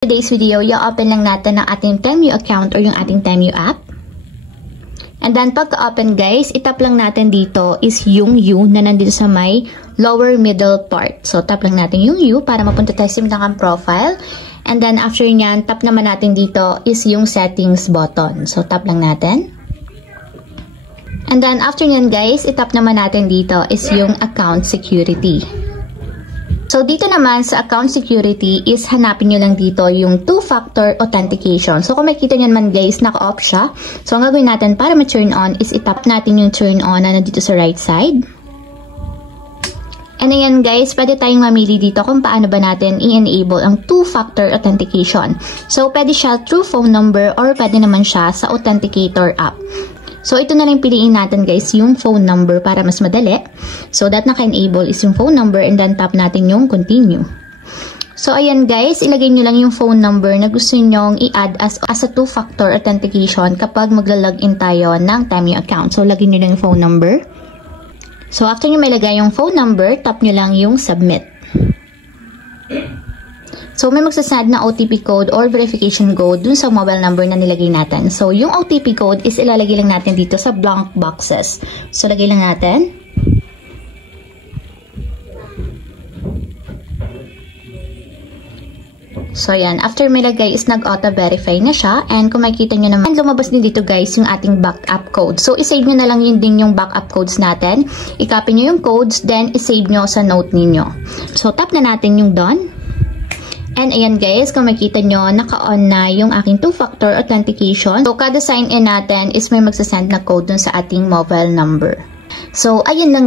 Today's video, i-open lang natin ang ating Temu account or yung ating Temu app. And then, pagka-open guys, itap lang natin dito is yung U na nandito sa may lower middle part. So, tap lang natin yung U para mapunta tayo sa minakang profile. And then, after nyan, tap naman natin dito is yung settings button. So, tap lang natin. And then, after nyan guys, itap naman natin dito is yung account security. So, dito naman sa account security is hanapin nyo lang dito yung two-factor authentication. So, kung makikita nyo naman guys, naka-off siya. So, ang gagawin natin para ma-turn on is itap natin yung turn on na nandito sa right side. And ayan guys, pwede tayong mamili dito kung paano ba natin i-enable ang two-factor authentication. So, pwede siya through phone number or pwede naman siya sa authenticator app. So, ito na lang piliin natin guys, yung phone number para mas madali. So, that naka-enable is yung phone number and then tap natin yung continue. So, ayan guys, ilagay nyo lang yung phone number na gusto nyong i-add as a two-factor authentication kapag magla-login tayo ng Temu account. So, lagay nyo lang yung phone number. So, after nyo may lagay yung phone number, tap nyo lang yung submit. So, may magsasend na OTP code or verification code dun sa mobile number na nilagay natin. So, yung OTP code is ilalagay lang natin dito sa blank boxes. So, lagay lang natin. So, yan. After may lagay is nag-auto-verify na siya. And kung makikita nyo naman, lumabas din dito guys yung ating backup code. So, isave nyo na lang yun din yung backup codes natin. I-copy nyo yung codes, then isave nyo sa note ninyo. So, tap na natin yung done. And ayan guys, kung makita nyo, naka-on na yung aking two-factor authentication. So, kada sign in natin is may magsasend na code dun sa ating mobile number. So, ayun lang.